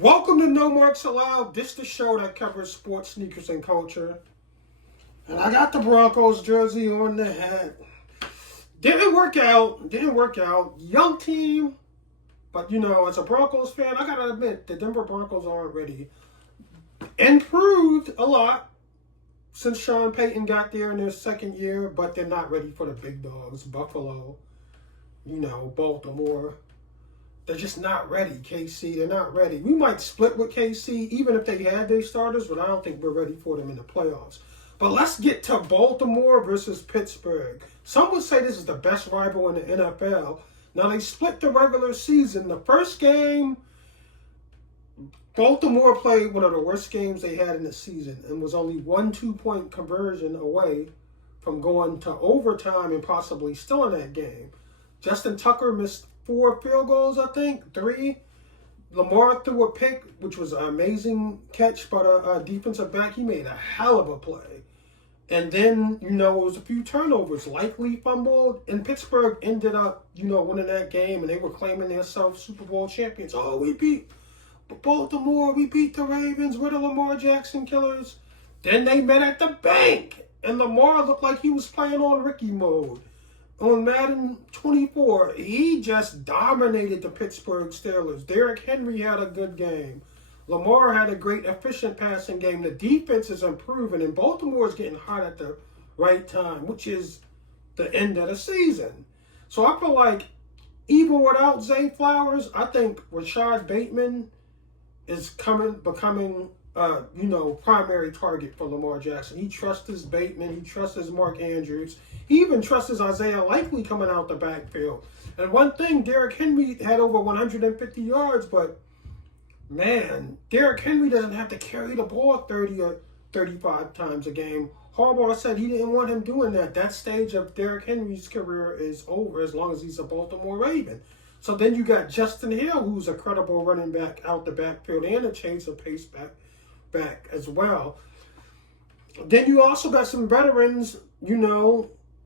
Welcome to No Marks Allowed. This is the show that covers sports, sneakers, and culture. And I got the Broncos jersey on the head. Didn't work out. Young team. But, as a Broncos fan, I got to admit, the Denver Broncos are already improved a lot since Sean Payton got there in their second year. But they're not ready for the big dogs. Buffalo, Baltimore. They're just not ready, KC. They're not ready. We might split with KC, even if they had their starters, but I don't think we're ready for them in the playoffs. But let's get to Baltimore versus Pittsburgh. Some would say this is the best rival in the NFL. Now, they split the regular season. The first game, Baltimore played one of the worst games they had in the season and was only 1 2-point conversion away from going to overtime and possibly still in that game. Justin Tucker missed 4 field goals, I think, 3. Lamar threw a pick, which was an amazing catch by a defensive back. He made a hell of a play. And then, it was a few turnovers. Likely fumbled, and Pittsburgh ended up, winning that game, and they were claiming themselves Super Bowl champions. Oh, we beat Baltimore. We beat the Ravens. We're the Lamar Jackson killers. Then they met at the bank, and Lamar looked like he was playing on Ricky mode. On Madden 24, he just dominated the Pittsburgh Steelers. Derrick Henry had a good game. Lamar had a great, efficient passing game. The defense is improving, and Baltimore is getting hot at the right time, which is the end of the season. So I feel like even without Zay Flowers, I think Rashad Bateman is becoming primary target for Lamar Jackson. He trusts his Bateman. He trusts his Mark Andrews. He even trusts Isaiah Likely coming out the backfield. And one thing, Derrick Henry had over 150 yards, but, man, Derrick Henry doesn't have to carry the ball 30 or 35 times a game. Harbaugh said he didn't want him doing that. That stage of Derrick Henry's career is over as long as he's a Baltimore Raven. So then you got Justin Hill, who's a credible running back out the backfield and a change of pace back as well. Then you also got some veterans,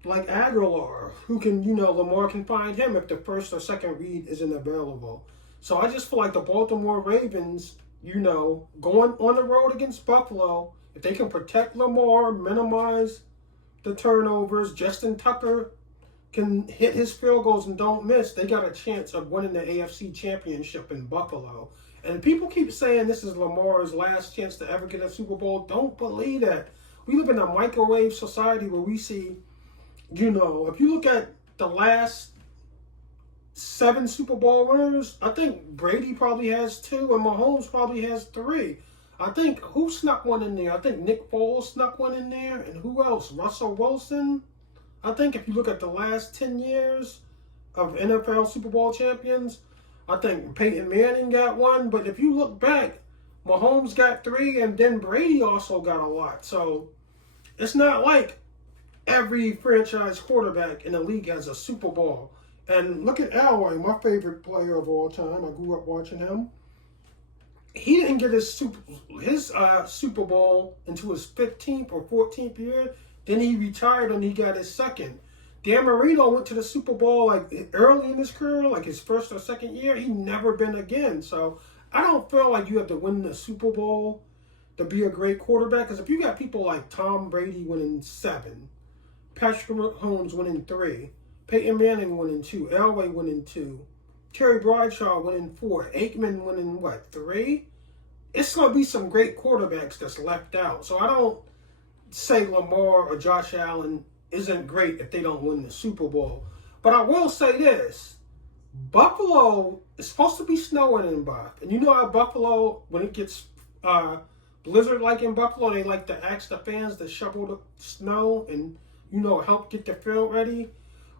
like Aguilar, who can, Lamar can find him if the first or second read isn't available. So I just feel like the Baltimore Ravens, going on the road against Buffalo, if they can protect Lamar, minimize the turnovers, Justin Tucker can hit his field goals and don't miss, they got a chance of winning the AFC Championship in Buffalo. And people keep saying this is Lamar's last chance to ever get a Super Bowl. Don't believe that. We live in a microwave society where we see, if you look at the last 7 Super Bowl winners, I think Brady probably has 2 and Mahomes probably has 3. I think who snuck one in there? I think Nick Foles snuck one in there. And who else? Russell Wilson. I think if you look at the last 10 years of NFL Super Bowl champions, I think Peyton Manning got 1, but if you look back, Mahomes got 3, and then Brady also got a lot. So it's not like every franchise quarterback in the league has a Super Bowl. And look at Elway, my favorite player of all time. I grew up watching him. He didn't get his Super Bowl until his 15th or 14th year. Then he retired and he got his second. Dan Marino went to the Super Bowl like early in his career, like his first or second year. He never been again. So I don't feel like you have to win the Super Bowl to be a great quarterback. Because if you got people like Tom Brady winning 7, Patrick Mahomes winning 3, Peyton Manning winning 2, Elway winning 2, Terry Bradshaw winning 4, Aikman winning 3? It's going to be some great quarterbacks that's left out. So I don't say Lamar or Josh Allen isn't great if they don't win the Super Bowl. But I will say this. Buffalo is supposed to be snowing in Buff. And you know how Buffalo, when it gets blizzard-like in Buffalo, they like to ask the fans to shovel the snow and, help get the field ready.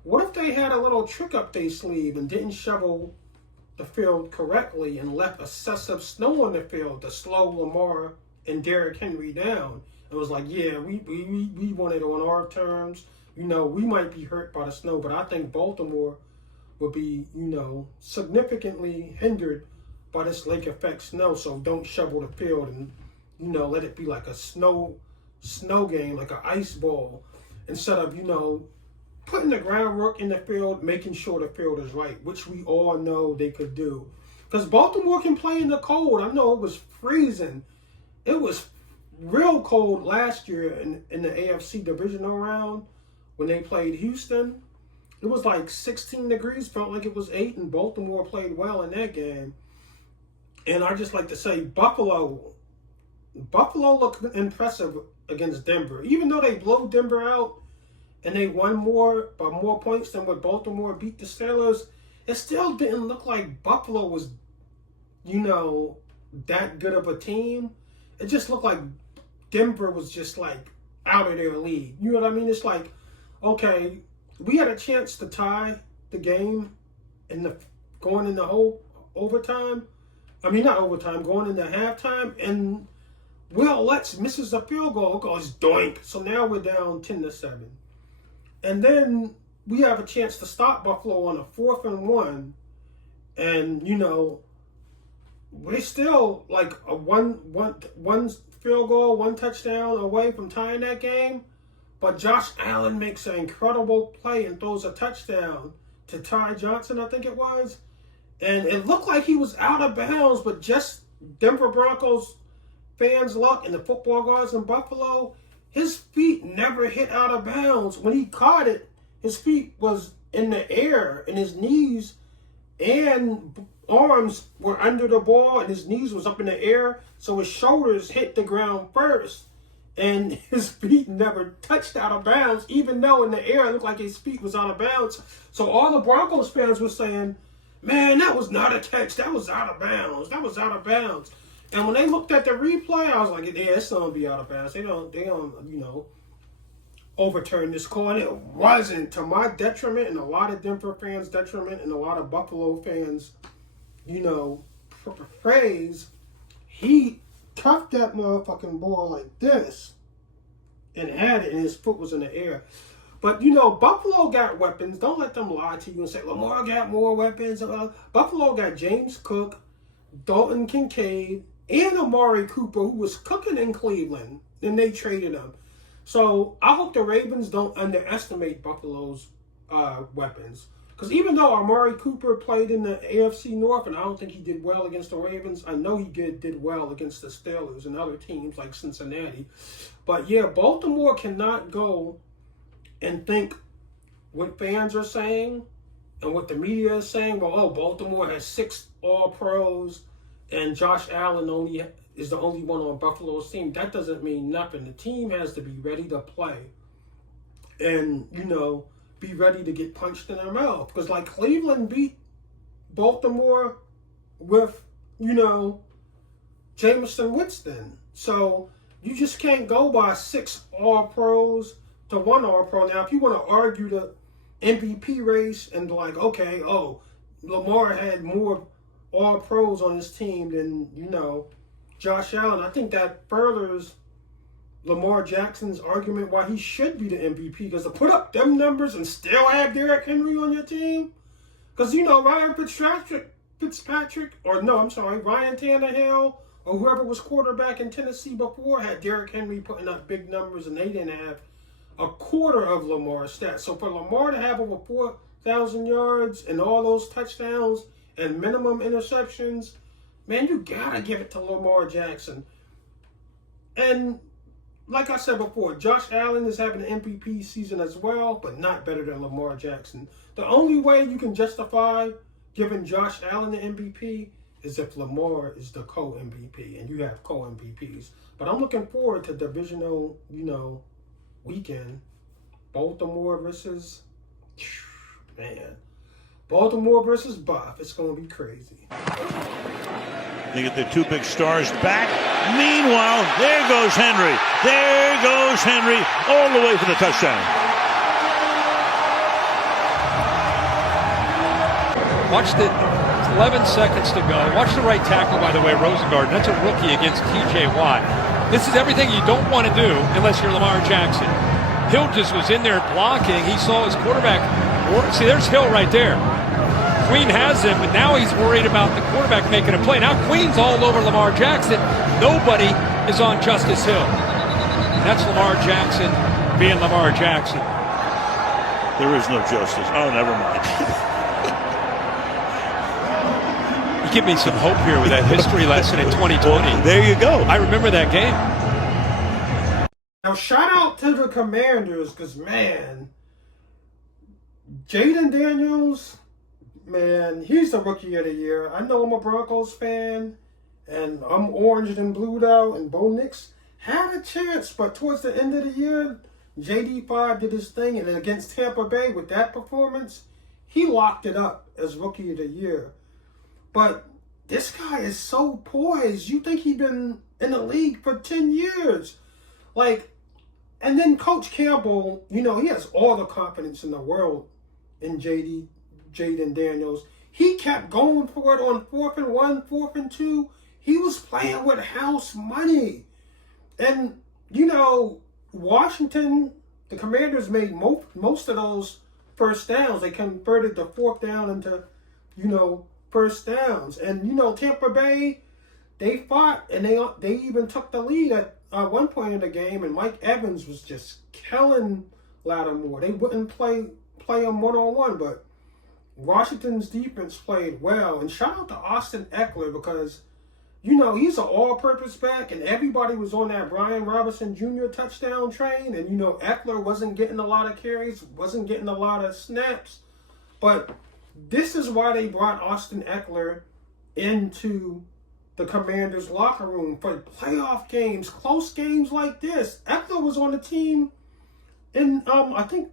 What if they had a little trick up their sleeve and didn't shovel the field correctly and left excessive snow on the field to slow Lamar and Derrick Henry down? It was like, yeah, we want it on our terms. We might be hurt by the snow, but I think Baltimore would be, significantly hindered by this lake effect snow. So don't shovel the field and, let it be like a snow game, like an ice ball, instead of, putting the groundwork in the field, making sure the field is right, which we all know they could do. Because Baltimore can play in the cold. I know it was freezing. It was real cold last year in the AFC divisional round when they played Houston. It was like 16 degrees, felt like it was 8, and Baltimore played well in that game. And I just like to say Buffalo looked impressive against Denver. Even though they blew Denver out and they won by more points than what Baltimore beat the Steelers, it still didn't look like Buffalo was, that good of a team. It just looked like Denver was just like out of their league. You know what I mean? It's like, okay, we had a chance to tie the game going in the whole overtime. I mean, not overtime, going into halftime, and Will Lutz misses a field goal, goes doink. So now we're down 10-7. And then we have a chance to stop Buffalo on a 4th and 1. And, we're still like a one field goal, 1 touchdown away from tying that game. But Josh Allen makes an incredible play and throws a touchdown to Ty Johnson, I think it was. And it looked like he was out of bounds, but just Denver Broncos fans' luck and the football guys in Buffalo, his feet never hit out of bounds. When he caught it, his feet was in the air and his knees and arms were under the ball and his knees was up in the air. So his shoulders hit the ground first and his feet never touched out of bounds, even though in the air it looked like his feet was out of bounds. So all the Broncos fans were saying, man, that was not a catch. That was out of bounds. That was out of bounds. And when they looked at the replay, I was like, yeah, it's going to be out of bounds. They don't, overturn this call. And it wasn't, to my detriment and a lot of Denver fans' detriment and a lot of Buffalo fans, praise. He tucked that motherfucking ball like this and had it, and his foot was in the air. But, Buffalo got weapons. Don't let them lie to you and say, Lamar got more weapons. Buffalo got James Cook, Dalton Kincaid, and Amari Cooper, who was cooking in Cleveland, and they traded him. So I hope the Ravens don't underestimate Buffalo's weapons. Because even though Amari Cooper played in the AFC North, and I don't think he did well against the Ravens, I know he did well against the Steelers and other teams like Cincinnati. But yeah, Baltimore cannot go and think what fans are saying and what the media is saying. Well, Baltimore has 6 All-Pros and Josh Allen is the only one on Buffalo's team. That doesn't mean nothing. The team has to be ready to play and, be ready to get punched in their mouth. Because like Cleveland beat Baltimore with, Jameson Winston. So you just can't go by 6 All-Pros to 1 All-Pro. Now, if you want to argue the MVP race and like, okay, Lamar had more All-Pros on his team than, Josh Allen, I think that furthers Lamar Jackson's argument why he should be the MVP. Because to put up them numbers and still have Derrick Henry on your team, because, Ryan Tannehill or whoever was quarterback in Tennessee before had Derrick Henry putting up big numbers and they didn't have a quarter of Lamar's stats. So for Lamar to have over 4,000 yards and all those touchdowns and minimum interceptions, man, you gotta give it to Lamar Jackson. And like I said before, Josh Allen is having an MVP season as well, but not better than Lamar Jackson. The only way you can justify giving Josh Allen the MVP is if Lamar is the co-MVP and you have co-MVPs. But I'm looking forward to divisional, weekend. Baltimore versus Buff. It's going to be crazy. They get their 2 big stars back. Meanwhile, there goes Henry. There goes Henry all the way for the touchdown. Watch the 11 seconds to go. Watch the right tackle, by the way, Rosengarten. That's a rookie against T.J. Watt. This is everything you don't want to do unless you're Lamar Jackson. Hill just was in there blocking. He saw his quarterback. See, there's Hill right there. Queen has him, but now he's worried about the quarterback making a play. Now Queen's all over Lamar Jackson. Nobody is on Justice Hill. That's Lamar Jackson being Lamar Jackson. There is no justice. Oh, never mind. give me some hope here with that history lesson in 2020. There you go. I remember that game. Now, shout out to the Commanders because, man, Jaden Daniels, man, he's the Rookie of the Year. I know I'm a Broncos fan, and I'm orange and blued out, and Bo Nix had a chance, but towards the end of the year, JD5 did his thing, and then against Tampa Bay with that performance, he locked it up as Rookie of the Year. But this guy is so poised. You think he's been in the league for 10 years. And then Coach Campbell, he has all the confidence in the world in Jaden Daniels. He kept going for it on 4th and 1, 4th and 2. He was playing with house money. And, Washington, the Commanders made most of those first downs. They converted the 4th down into, first downs. And, Tampa Bay, they fought, and they even took the lead at one point in the game, and Mike Evans was just killing Lattimore. They wouldn't play him one-on-one, but Washington's defense played well. And shout out to Austin Eckler because, he's an all-purpose back, and everybody was on that Brian Robinson Jr. touchdown train, and, Eckler wasn't getting a lot of carries, wasn't getting a lot of snaps. But this is why they brought Austin Eckler into the Commanders' locker room for playoff games, close games like this. Eckler was on the team in, I think,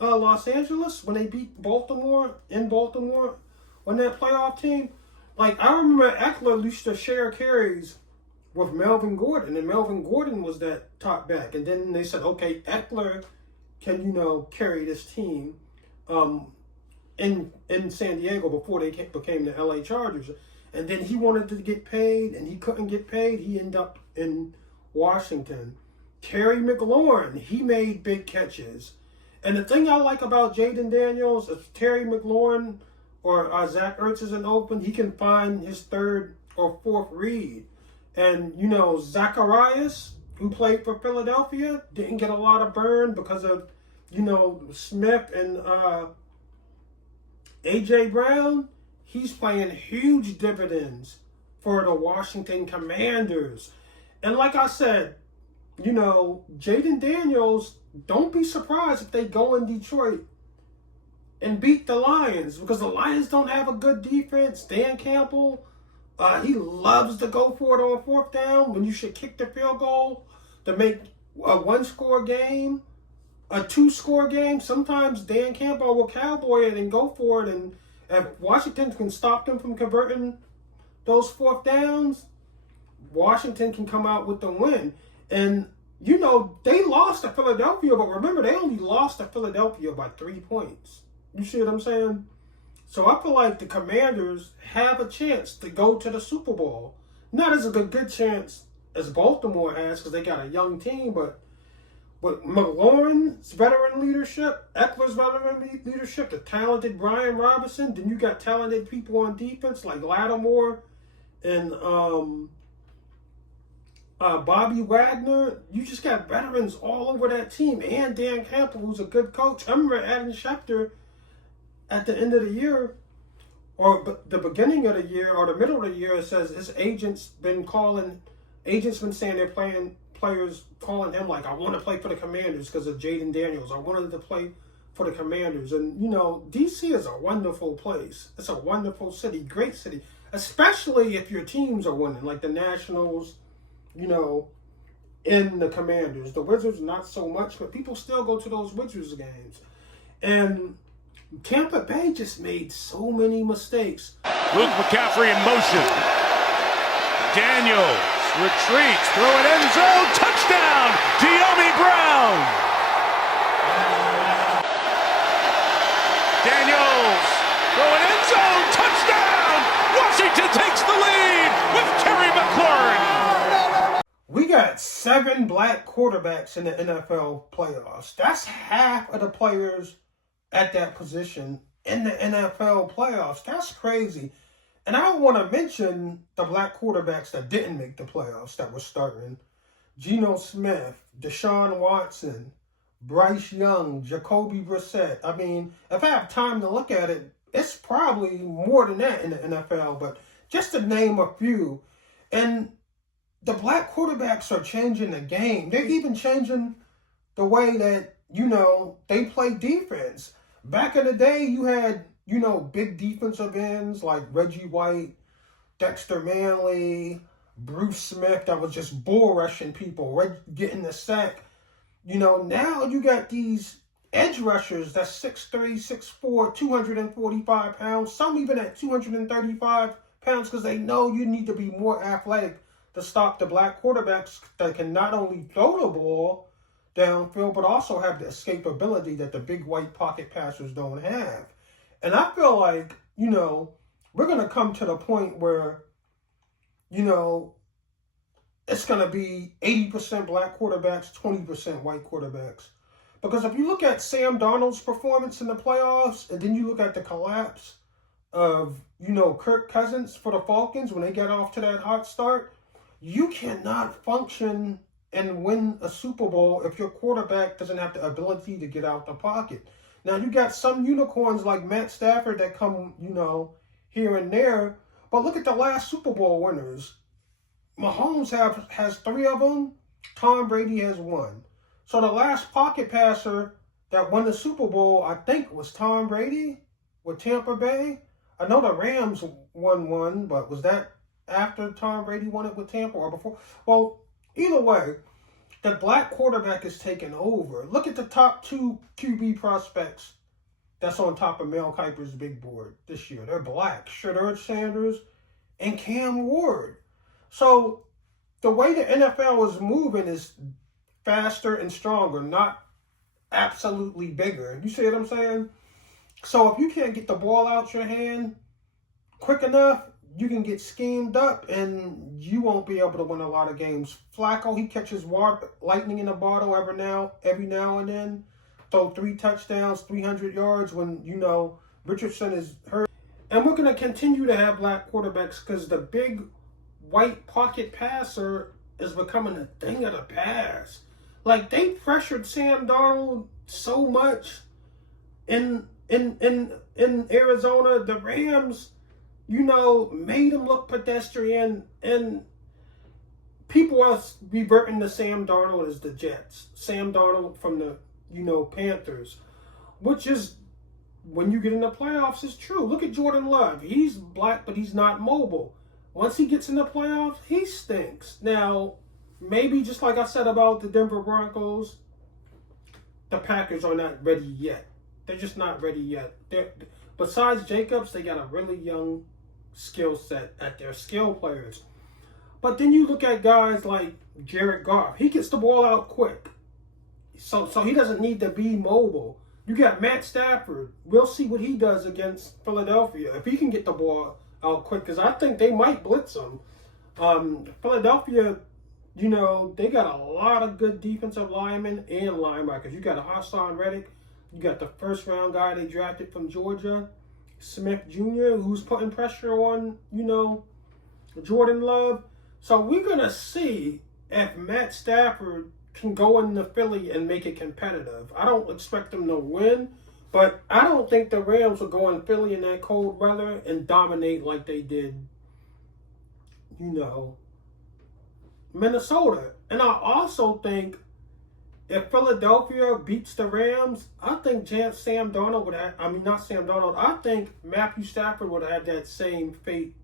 Los Angeles when they beat Baltimore in Baltimore on that playoff team. I remember Eckler used to share carries with Melvin Gordon, and Melvin Gordon was that top back. And then they said, okay, Eckler can, carry this team in San Diego before they became the LA Chargers. And then he wanted to get paid, and he couldn't get paid. He ended up in Washington. Terry McLaurin, he made big catches. And the thing I like about Jaden Daniels is Terry McLaurin or Zach Ertz isn't open, he can find his 3rd or 4th read. And, Zacharias, who played for Philadelphia, didn't get a lot of burn because of, Smith and A.J. Brown. He's playing huge dividends for the Washington Commanders. And like I said, Jaden Daniels, don't be surprised if they go in Detroit and beat the Lions because the Lions don't have a good defense. Dan Campbell, he loves to go for it on 4th down when you should kick the field goal to make a 1-score game, a 2-score game. Sometimes Dan Campbell will cowboy it and go for it, and if Washington can stop them from converting those 4th downs, Washington can come out with the win. And, they lost to Philadelphia, but remember, they only lost to Philadelphia by 3 points. You see what I'm saying? So I feel like the Commanders have a chance to go to the Super Bowl. Not as a good chance as Baltimore has because they got a young team, but with McLaurin's veteran leadership, Eckler's veteran leadership, the talented Brian Robinson, then you got talented people on defense like Lattimore and Bobby Wagner. You just got veterans all over that team, and Dan Campbell, who's a good coach. I remember Adam Schefter at the end of the year, or the beginning of the year, or the middle of the year, it says his agents been saying they're players calling him like, I want to play for the Commanders because of Jaden Daniels. I wanted to play for the Commanders. And, D.C. is a wonderful place. It's a wonderful city, great city, especially if your teams are winning, like the Nationals, in the Commanders. The Wizards, not so much, but people still go to those Wizards games. And Tampa Bay just made so many mistakes. Luke McCaffrey in motion. Daniels retreats, throw it end zone, touchdown, De'Ami Brown. Daniels, throw it end zone, touchdown. Washington takes the lead with Terry McLaurin. We got 7 black quarterbacks in the NFL playoffs. That's half of the players at that position in the NFL playoffs. That's crazy. And I don't want to mention the black quarterbacks that didn't make the playoffs that were starting. Geno Smith, Deshaun Watson, Bryce Young, Jacoby Brissett. I mean, if I have time to look at it, it's probably more than that in the NFL. But just to name a few. And the black quarterbacks are changing the game. They're even changing the way that, they play defense. Back in the day, you had, big defensive ends like Reggie White, Dexter Manley, Bruce Smith that was just bull rushing people, getting the sack. Now you got these edge rushers that's 6'3", 6'4", 245 pounds, some even at 235 pounds because they know you need to be more athletic to stop the black quarterbacks that can not only throw the ball downfield, but also have the escapability that the big white pocket passers don't have. And I feel like, we're going to come to the point where, it's going to be 80% black quarterbacks, 20% white quarterbacks. Because if you look at Sam Darnold's performance in the playoffs, and then you look at the collapse of, Kirk Cousins for the Falcons when they got off to that hot start, you cannot function and win a Super Bowl if your quarterback doesn't have the ability to get out the pocket. Now, you got some unicorns like Matt Stafford that come, here and there. But look at the last Super Bowl winners. Mahomes has 3 of them. Tom Brady has 1. So the last pocket passer that won the Super Bowl, I think, was Tom Brady with Tampa Bay. I know the Rams won 1, but was that after Tom Brady won it with Tampa or before? Well, either way, the black quarterback is taking over. Look at the top 2 QB prospects that's on top of Mel Kiper's big board this year. They're black. Shedeur Sanders and Cam Ward. So the way the NFL is moving is faster and stronger, not absolutely bigger. You see what I'm saying? So if you can't get the ball out your hand quick enough, you can get schemed up and you won't be able to win a lot of games. Flacco, he catches lightning in a bottle every now and then. Throw 3 touchdowns, 300 yards when, Richardson is hurt. And we're going to continue to have black quarterbacks because the big white pocket passer is becoming a thing of the past. Like, they pressured Sam Darnold so much in Arizona. The Rams, made him look pedestrian, and people are reverting to Sam Darnold as the Jets. Sam Darnold from the, Panthers, which is, when you get in the playoffs, is true. Look at Jordan Love. He's black, but he's not mobile. Once he gets in the playoffs, he stinks. Now, maybe just like I said about the Denver Broncos, the Packers are not ready yet. They're just not ready yet. Besides Jacobs, they got a really young skill set at their skill players. But then you look at guys like Jared Goff. He gets the ball out quick. So he doesn't need to be mobile. You got Matt Stafford. We'll see what he does against Philadelphia. If he can get the ball out quick, because I think they might blitz him. Philadelphia, they got a lot of good defensive linemen and linebackers. You got a Hassan Reddick. You got the first-round guy they drafted from Georgia, Smith Jr., who's putting pressure on, Jordan Love. So we're going to see if Matt Stafford can go into Philly and make it competitive. I don't expect them to win, but I don't think the Rams will go in Philly in that cold weather and dominate like they did, Minnesota. And I also think if Philadelphia beats the Rams, I think Sam Darnold would have, I think Matthew Stafford would have had that same fate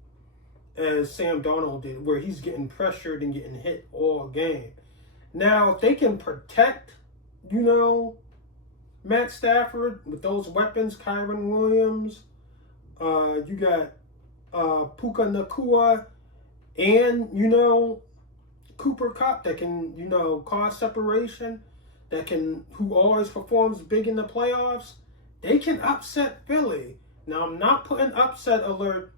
as Sam Darnold did, where he's getting pressured and getting hit all game. Now, if they can protect, Matt Stafford with those weapons, Kyron Williams, you got Puka Nacua, and, Cooper Kupp that can, cause separation, who always performs big in the playoffs, they can upset Philly. Now, I'm not putting upset alert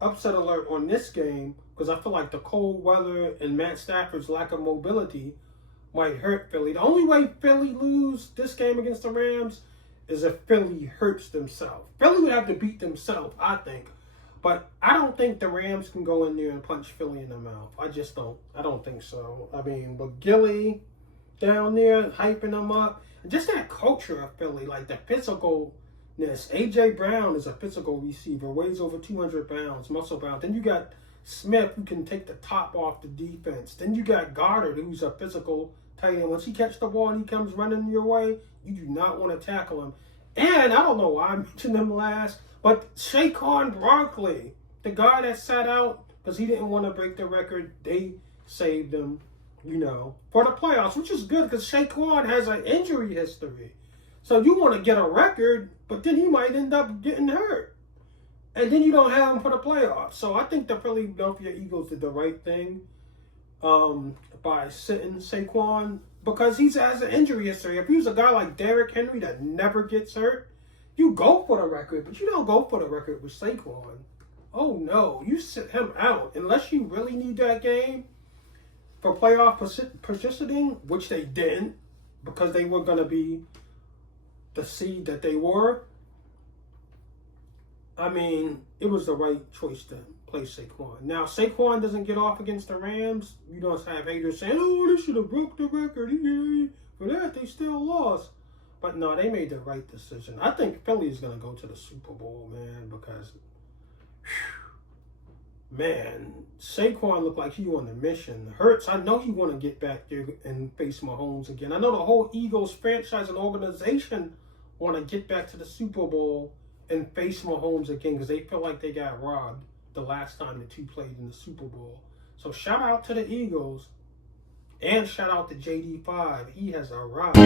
on this game because I feel like the cold weather and Matt Stafford's lack of mobility might hurt Philly. The only way Philly lose this game against the Rams is if Philly hurts themselves. Philly would have to beat themselves, I think. But I don't think the Rams can go in there and punch Philly in the mouth. I just don't. I don't think so. But Gilly down there hyping them up. Just that culture of Philly, like the physical A.J. Brown is a physical receiver, weighs over 200 pounds, muscle bound. Then you got Smith, who can take the top off the defense. Then you got Goddard, who's a physical tight end. Once he catches the ball and he comes running your way, you do not want to tackle him. And I don't know why I mentioned him last, but Saquon Barkley, the guy that sat out because he didn't want to break the record, they saved him, for the playoffs, which is good because Saquon has an injury history. So you want to get a record, but then he might end up getting hurt. And then you don't have him for the playoffs. So I think the Philadelphia Eagles did the right thing by sitting Saquon because he has an injury history. If he was a guy like Derrick Henry that never gets hurt, you go for the record, but you don't go for the record with Saquon. Oh no, you sit him out unless you really need that game for playoff positioning, which they didn't because they were going to be the seed that they were. I mean, it was the right choice to play Saquon. Now, Saquon doesn't get off against the Rams. You don't have haters saying, oh, they should have broke the record. For that, they still lost. But no, they made the right decision. I think Philly is going to go to the Super Bowl, man, because, man, Saquon looked like he on a mission. Hurts, I know he want to get back there and face Mahomes again. I know the whole Eagles franchise and organization want to get back to the Super Bowl and face Mahomes again because they feel like they got robbed the last time the two played in the Super Bowl. So shout out to the Eagles and shout out to JD5. He has arrived.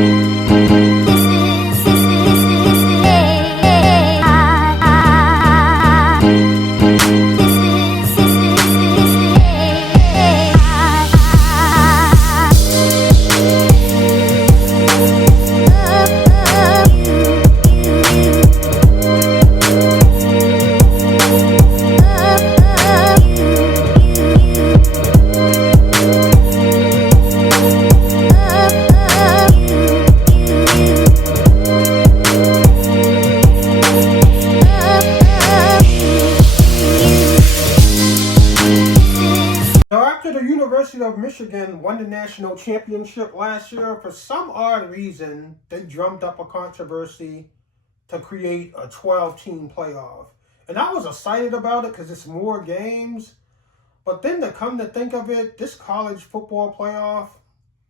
Of Michigan won the national championship last year. For some odd reason, they drummed up a controversy to create a 12-team playoff. And I was excited about it because it's more games. But then to come to think of it, this college football playoff,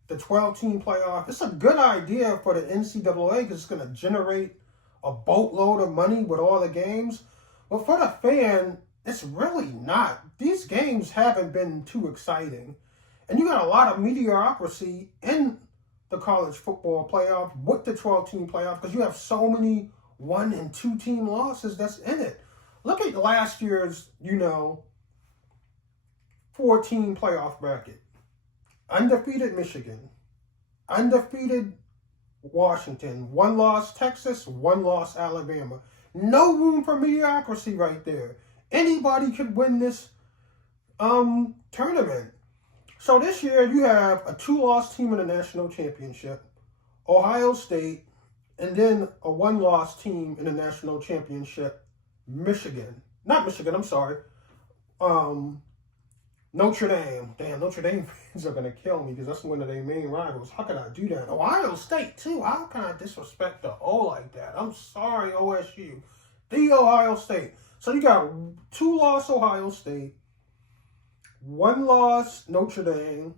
the 12-team playoff, it's a good idea for the NCAA because it's going to generate a boatload of money with all the games. But for the fan, it's really not. These games haven't been too exciting. And you got a lot of mediocrity in the college football playoff with the 12-team playoff because you have so many 1- and 2-team losses that's in it. Look at last year's, 4-team playoff bracket. Undefeated Michigan. Undefeated Washington. 1 loss Texas. 1 loss Alabama. No room for mediocrity right there. Anybody could win this tournament. So this year you have a 2-loss team in the national championship, Ohio State, and then a 1-loss team in the national championship, Notre Dame. Damn, Notre Dame fans are going to kill me because that's one of their main rivals. How could I do that? Ohio State, too. How can I disrespect the O like that? I'm sorry, OSU. The Ohio State. So you got 2-loss Ohio State, 1-loss Notre Dame,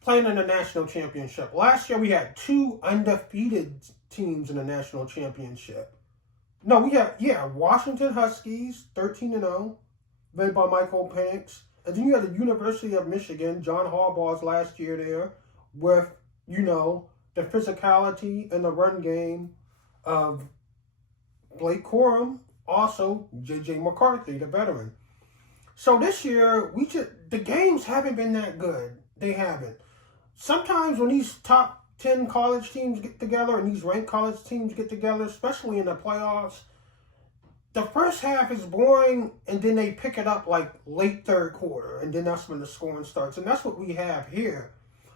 playing in the national championship. Last year we had 2 undefeated teams in the national championship. No, we had, Washington Huskies, 13-0, led by Michael Penix. And then you had the University of Michigan, John Harbaugh's last year there, with, the physicality and the run game of Blake Corum, also J.J. McCarthy, the veteran. So this year, the games haven't been that good. They haven't. Sometimes when these top 10 college teams get together and these ranked college teams get together, especially in the playoffs, the first half is boring and then they pick it up like late third quarter and then that's when the scoring starts. And that's what we have here.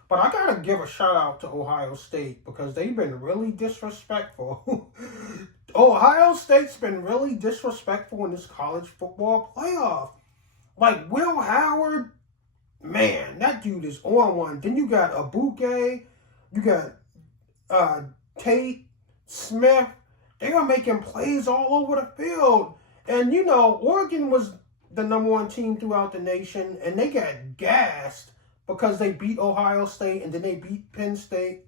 But I got to give a shout out to Ohio State because they've been really disrespectful. Ohio State's been really disrespectful in this college football playoff. Like Will Howard, man, that dude is on one. Then you got Abuke, you got Tate, Smith, They were making plays all over the field. And, you know, Oregon was the #1 team throughout the nation, and they got gassed because they beat Ohio State and then they beat Penn State.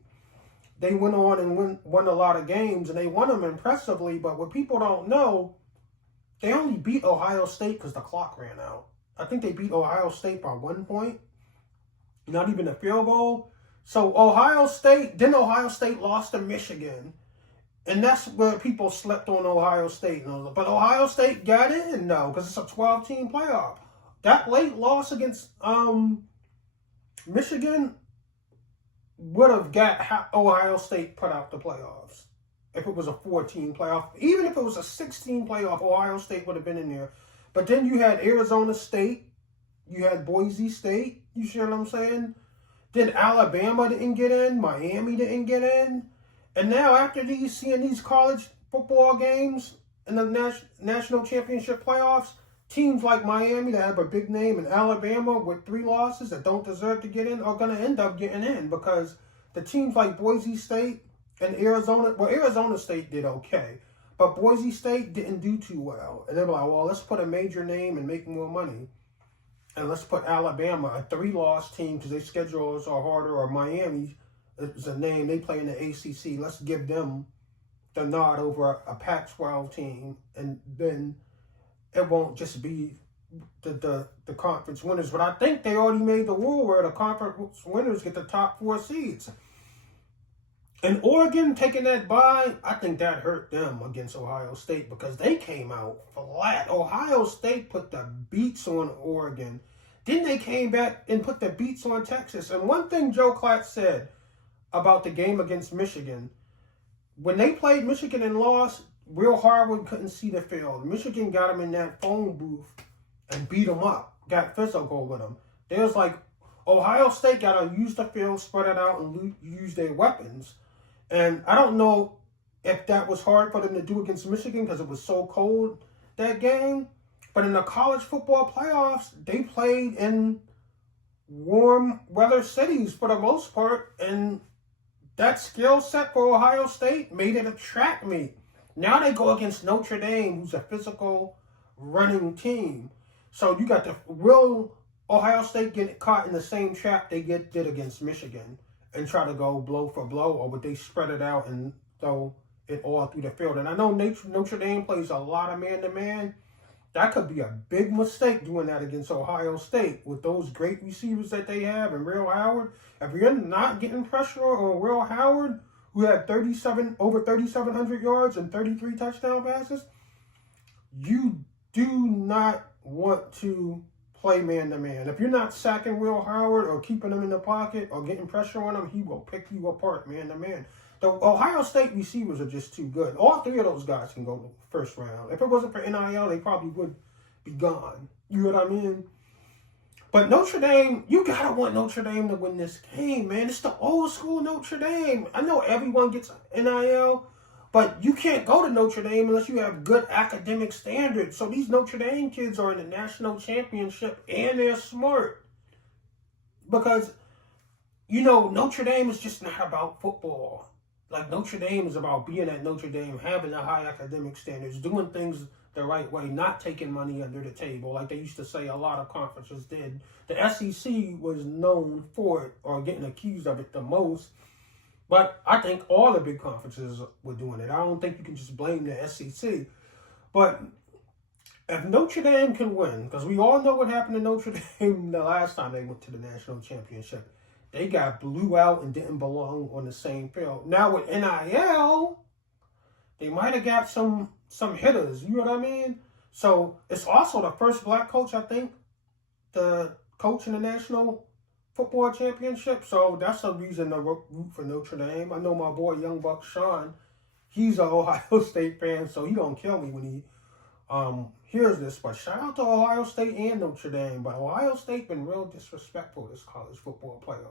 They went on and won a lot of games, and they won them impressively. But what people don't know, they only beat Ohio State because the clock ran out. I think they beat Ohio State by 1 point, not even a field goal. So Ohio State lost to Michigan. And that's where people slept on Ohio State. But Ohio State got in, though, because it's a 12-team playoff. That late loss against Michigan would have got Ohio State put out the playoffs. If it was a 14 playoff. Even if it was a 16 playoff, Ohio State would have been in there. But then you had Arizona State. You had Boise State. You see what I'm saying? Then Alabama didn't get in. Miami didn't get in. And now after seeing these college football games in the national championship playoffs, teams like Miami that have a big name and Alabama with 3 losses that don't deserve to get in are going to end up getting in because the teams like Boise State and Arizona State did okay, but Boise State didn't do too well. And they were like, well, let's put a major name and make more money. And let's put Alabama, a 3-loss team because their schedules are harder, or Miami is a name, they play in the ACC. Let's give them the nod over a Pac-12 team, and then it won't just be the conference winners. But I think they already made the rule where the conference winners get the top 4 seeds. And Oregon taking that bye, I think that hurt them against Ohio State because they came out flat. Ohio State put the beats on Oregon. Then they came back and put the beats on Texas. And one thing Joe Klatt said about the game against Michigan, when they played Michigan and lost, Will Harwood couldn't see the field. Michigan got him in that phone booth and beat him up, got physical with him. They was like, Ohio State got to use the field, spread it out, and use their weapons. And I don't know if that was hard for them to do against Michigan because it was so cold that game. But in the college football playoffs, they played in warm weather cities for the most part, and that skill set for Ohio State made it a track meet. Now they go against Notre Dame, who's a physical running team. So you got will Ohio State get caught in the same trap they did against Michigan and try to go blow for blow, or would they spread it out and throw it all through the field? And I know Notre Dame plays a lot of man-to-man. That could be a big mistake doing that against Ohio State with those great receivers that they have and Will Howard. If you're not getting pressure on Will Howard, who had over 3,700 yards and 33 touchdown passes, you do not want to play man-to-man. If you're not sacking Will Howard or keeping him in the pocket or getting pressure on him, he will pick you apart man-to-man. The Ohio State receivers are just too good. All 3 of those guys can go first round. If it wasn't for NIL, they probably would be gone. You know what I mean? But Notre Dame, you got to want Notre Dame to win this game, man. It's the old school Notre Dame. I know everyone gets NIL, but you can't go to Notre Dame unless you have good academic standards. So these Notre Dame kids are in the national championship, and they're smart. Because, you know, Notre Dame is just not about football. Like, Notre Dame is about being at Notre Dame, having the high academic standards, doing things the right way, not taking money under the table like they used to say a lot of conferences did. The SEC was known for it, or getting accused of it the most. But I think all the big conferences were doing it. I don't think you can just blame the SEC. But if Notre Dame can win, because we all know what happened to Notre Dame the last time they went to the national championship. They got blew out and didn't belong on the same field. Now with NIL, they might have got some hitters. You know what I mean? So it's also the first black coach, I think, the coach in the national football championship. So that's a reason to root for Notre Dame. I know my boy Young Buck Sean, he's an Ohio State fan, so he don't kill me when he hears this. But shout out to Ohio State and Notre Dame. But Ohio State been real disrespectful this college football playoff.